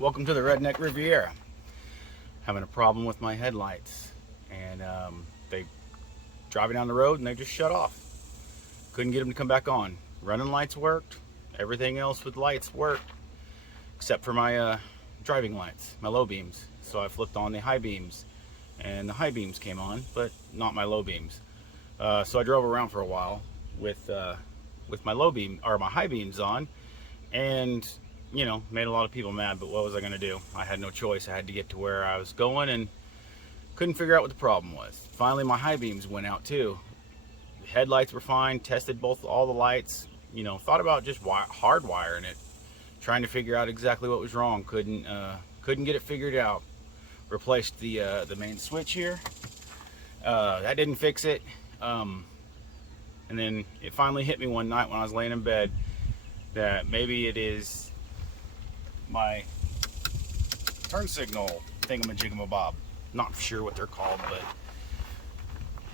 Welcome to the Redneck Riviera. Having a problem with my headlights, and they driving down the road and they just shut off. Couldn't get them to come back on. Running lights worked. Everything else with lights worked, except for my driving lights, my low beams. So I flipped on the high beams, and the high beams came on, but not my low beams. So I drove around for a while with my low beam or my high beams on, and you know, made a lot of people mad. But what was I going to do? I had no choice. I had to get to where I was going, and couldn't figure out what the problem was. Finally, my high beams went out too. The headlights were fine. Tested all the lights. You know, thought about just hardwiring it, trying to figure out exactly what was wrong. Couldn't get it figured out. Replaced the main switch here. That didn't fix it. And then it finally hit me one night when I was laying in bed that maybe it is my turn signal thingamajigamabob. Not sure what they're called,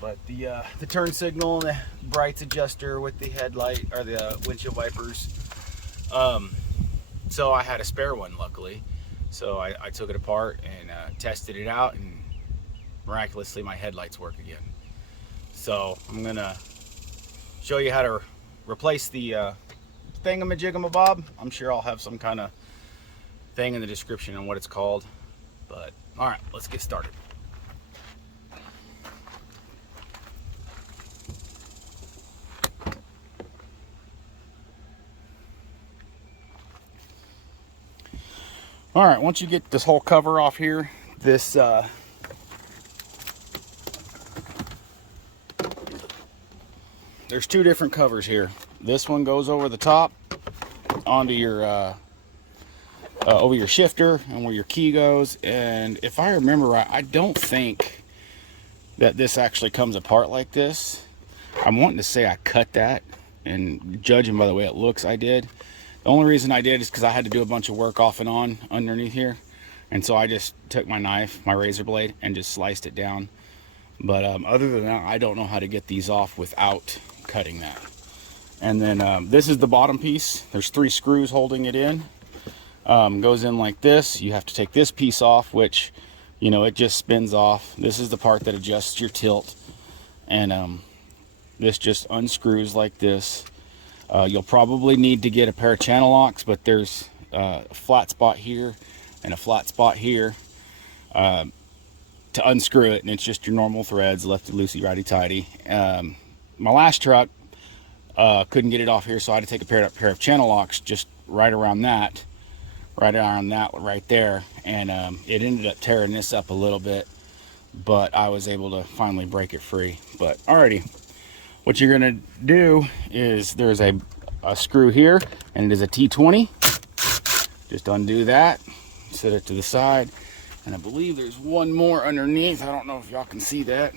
but the turn signal and the brights adjuster with the headlight or the windshield wipers. So I had a spare one, luckily. So I took it apart and tested it out, and miraculously my headlights work again. So I'm gonna show you how to replace the thingamajigamabob. I'm sure I'll have some kind of thing in the description on what it's called. But all right, let's get started. All right, once you get this whole cover off here, this there's two different covers here. This one goes over the top onto your over your shifter and where your key goes. And if I remember right, I don't think that this actually comes apart like this. I'm wanting to say I cut that, and judging by the way it looks, I did. The only reason I did is because I had to do a bunch of work off and on underneath here, and so I just took my knife, my razor blade, and just sliced it down. But other than that, I don't know how to get these off without cutting that. And then this is the bottom piece. There's 3 screws holding it in. Goes in like this. You have to take this piece off, which, you know, it just spins off. This is the part that adjusts your tilt, and this just unscrews like this. You'll probably need to get a pair of channel locks, but there's a flat spot here and a flat spot here to unscrew it, and it's just your normal threads, lefty loosey, righty tighty. My last truck couldn't get it off here, so I had to take a pair of channel locks just right around that right there, and it ended up tearing this up a little bit, but I was able to finally break it free. But alrighty, what you're gonna do is there's a screw here, and it is a T20. Just undo that, set it to the side, and I believe there's one more underneath. I don't know if y'all can see that,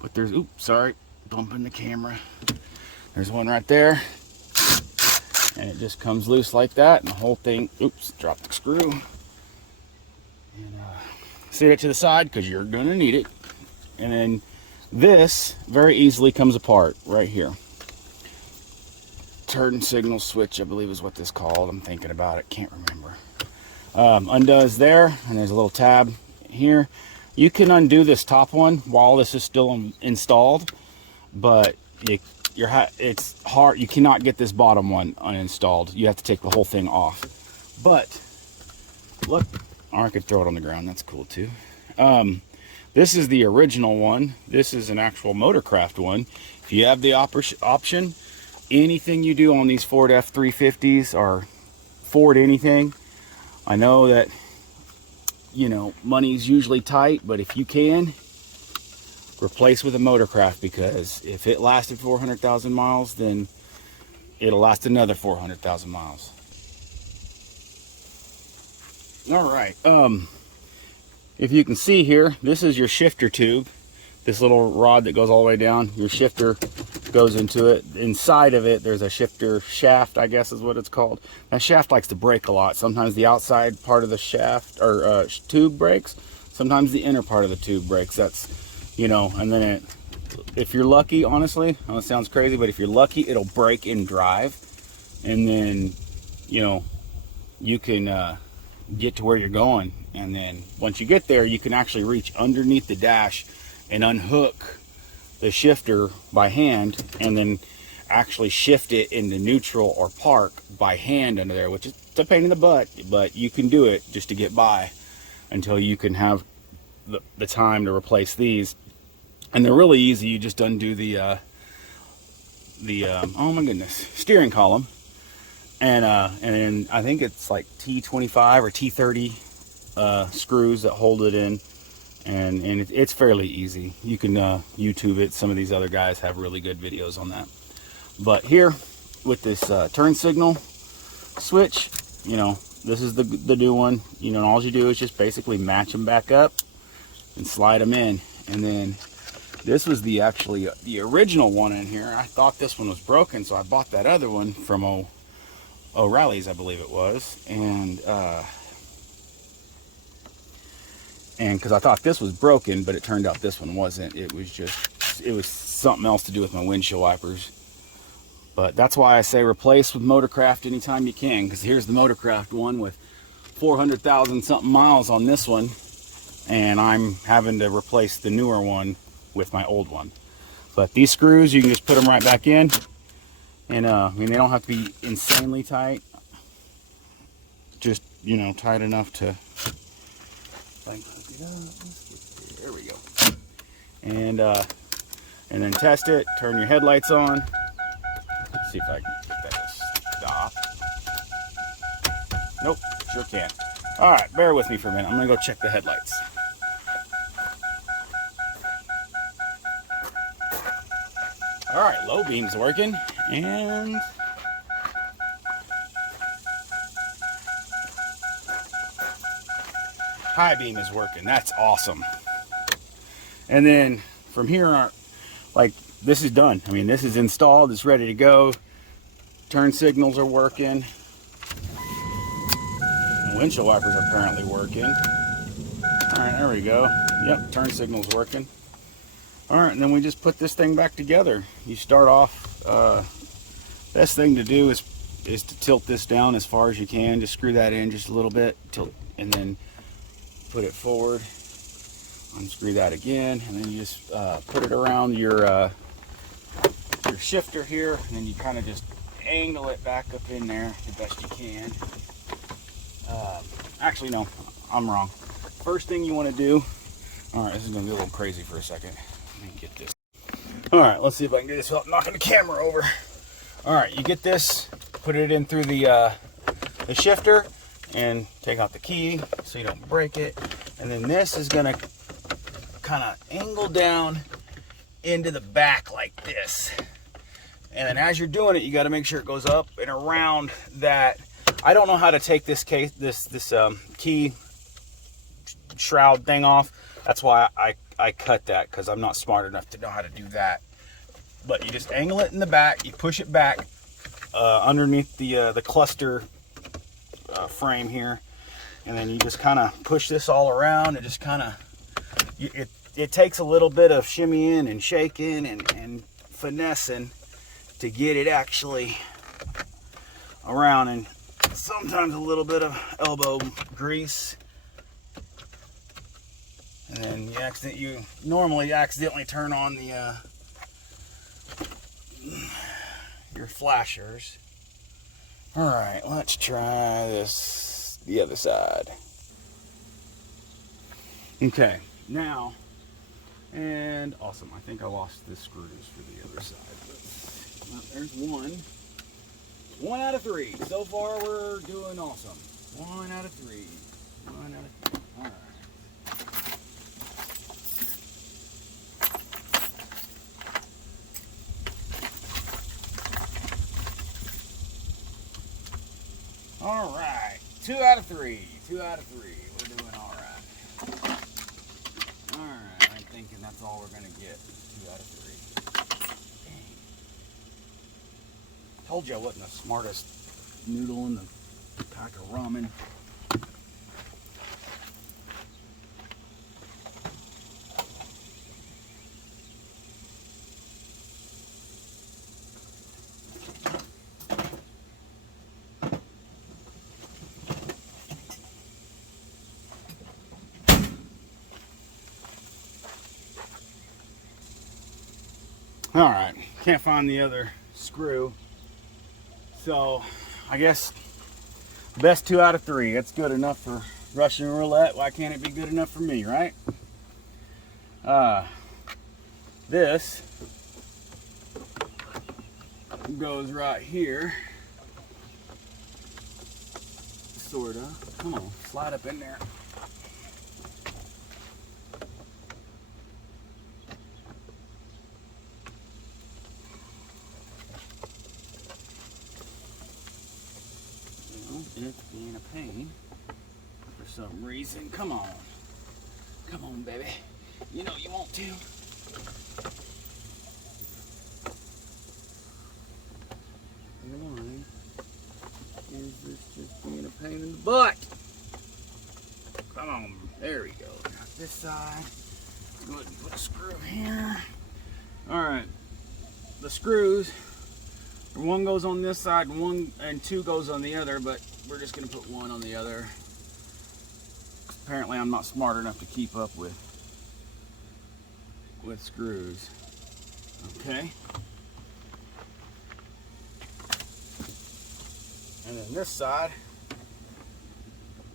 but there's, oops, sorry, bumping the camera. There's one right there, and it just comes loose like that, and the whole thing, oops, dropped the screw. And set it to the side because you're gonna need it. And then this very easily comes apart right here. Turn signal switch, I believe is what this is called. I'm thinking about it, can't remember. Undoes there, and there's a little tab here. You can undo this top one while this is still installed, but it's hard. You cannot get this bottom one uninstalled. You have to take the whole thing off. But look, or I could throw it on the ground. That's cool too. This is the original one. This is an actual Motorcraft one. If you have the option, anything you do on these Ford F350s or Ford anything, I know that, you know, money's usually tight, but if you can, replace with a Motorcraft, because if it lasted 400,000 miles, then it'll last another 400,000 miles. All right. If you can see here, this is your shifter tube. This little rod that goes all the way down. Your shifter goes into it. Inside of it, there's a shifter shaft, I guess is what it's called. That shaft likes to break a lot. Sometimes the outside part of the shaft or tube breaks. Sometimes the inner part of the tube breaks. That's, you know, and then if you're lucky, honestly, I know it sounds crazy, but if you're lucky, it'll break in drive. And then, you know, you can get to where you're going. And then once you get there, you can actually reach underneath the dash and unhook the shifter by hand, and then actually shift it into neutral or park by hand under there, which is a pain in the butt, but you can do it just to get by until you can have the time to replace these. And they're really easy. You just undo the oh my goodness, steering column, and then I think it's like T25 or T30 screws that hold it in, and it's fairly easy. You can YouTube it. Some of these other guys have really good videos on that. But here with this turn signal switch, you know, this is the new one. You know, and all you do is just basically match them back up and slide them in. And then this was the original one in here. I thought this one was broken, so I bought that other one from O'Reilly's, I believe it was, and because I thought this was broken, but it turned out this one wasn't. It was something else to do with my windshield wipers. But that's why I say replace with Motorcraft anytime you can, because here's the Motorcraft one with 400,000 something miles on this one, and I'm having to replace the newer one with my old one. But these screws, you can just put them right back in, and I mean, they don't have to be insanely tight, just, you know, tight enough to, there we go, and then test it. Turn your headlights on. Let's see if I can get that to stop. Nope, sure can't. All right, bear with me for a minute. I'm gonna go check the headlights. All right, low beam's working, and high beam is working. That's awesome. And then from here on, like, this is done. I mean, this is installed. It's ready to go. Turn signals are working. Windshield wipers are apparently working. All right, there we go. Yep, turn signal's working. All right, and then we just put this thing back together. You start off, best thing to do is to tilt this down as far as you can. Just screw that in just a little bit, tilt, and then put it forward. Unscrew that again, and then you just put it around your shifter here, and then you kind of just angle it back up in there the best you can. Actually, no, I'm wrong. First thing you want to do, all right, this is going to be a little crazy for a second. Let me get this. All right, let's see if I can do this without knocking the camera over. All right, you get this, put it in through the shifter, and take out the key so you don't break it. And then this is going to kind of angle down into the back like this. And then as you're doing it, you got to make sure it goes up and around that. I don't know how to take this key shroud thing off. That's why I cut that, because I'm not smart enough to know how to do that. But you just angle it in the back, you push it back underneath the cluster frame here, and then you just kind of push this all around. It just kind of, it takes a little bit of shimmying and shaking and finessing to get it actually around, and sometimes a little bit of elbow grease. And then you normally accidentally turn on the your flashers. All right, let's try this, the other side. Okay, now, and awesome. I think I lost the screws for the other side. But, well, there's one. 1 out of 3. So far, we're doing awesome. 1 out of 3. 1 out of 3. All right. All right, 2 out of 3. 2 out of 3. We're doing all right. All right, I'm thinking that's all we're gonna get. 2 out of 3. Dang. Told you I wasn't the smartest noodle in the pack of ramen. All right, can't find the other screw. So I guess best 2 out of 3. That's good enough for Russian roulette. Why can't it be good enough for me, right? This goes right here. Sorta. Come on, slide up in there. It's being a pain for some reason. Come on. Come on, baby. You know you want to. Why is this just being a pain in the butt? Come on. There we go. Got this side. Go ahead and put a screw here. Alright. The screws, one goes on this side and 2 goes on the other, but we're just going to put 1 on the other. Apparently I'm not smart enough to keep up with screws. Okay. And then this side,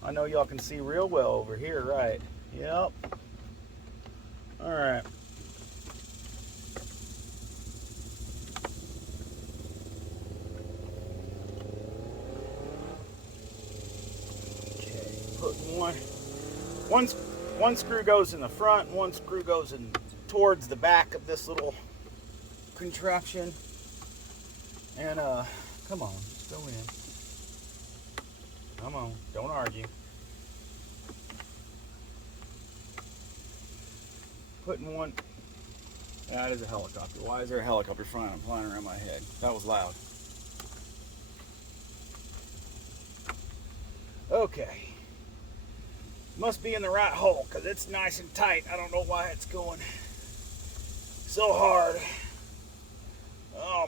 I know y'all can see real well over here, right? Yep. Alright. One screw goes in the front, one screw goes in towards the back of this little contraption. And come on, just go in. Come on, don't argue. Putting one. That is a helicopter. Why is there a helicopter flying around my head? That was loud. Okay. Must be in the right hole because it's nice and tight. I don't know why it's going so hard. Oh,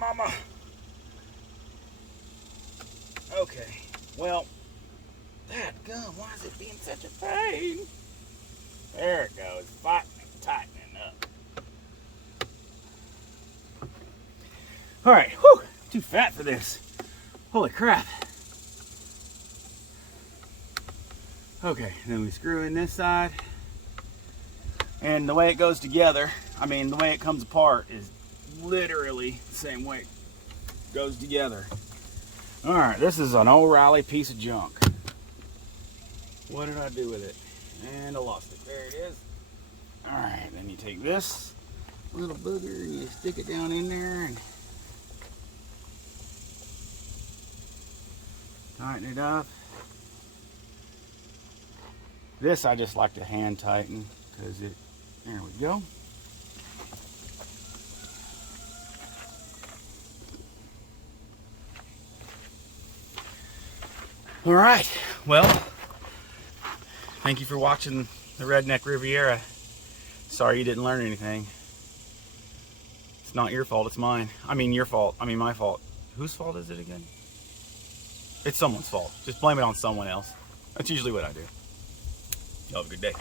mama. Okay. Well, that gum, why is it being such a pain? There it goes. Tightening up. All right. Whew. Too fat for this. Holy crap. Okay, then we screw in this side. And the way it goes together, I mean, the way it comes apart is literally the same way it goes together. All right, this is an O'Reilly piece of junk. What did I do with it? And I lost it. There it is. All right, then you take this little booger and you stick it down in there and tighten it up. This I just like to hand tighten because it, there we go. All right, well, thank you for watching the Redneck Riviera. Sorry you didn't learn anything. It's not your fault, it's mine. I mean your fault, I mean my fault. Whose fault is it again? It's someone's fault. Just blame it on someone else. That's usually what I do. Y'all have a good day.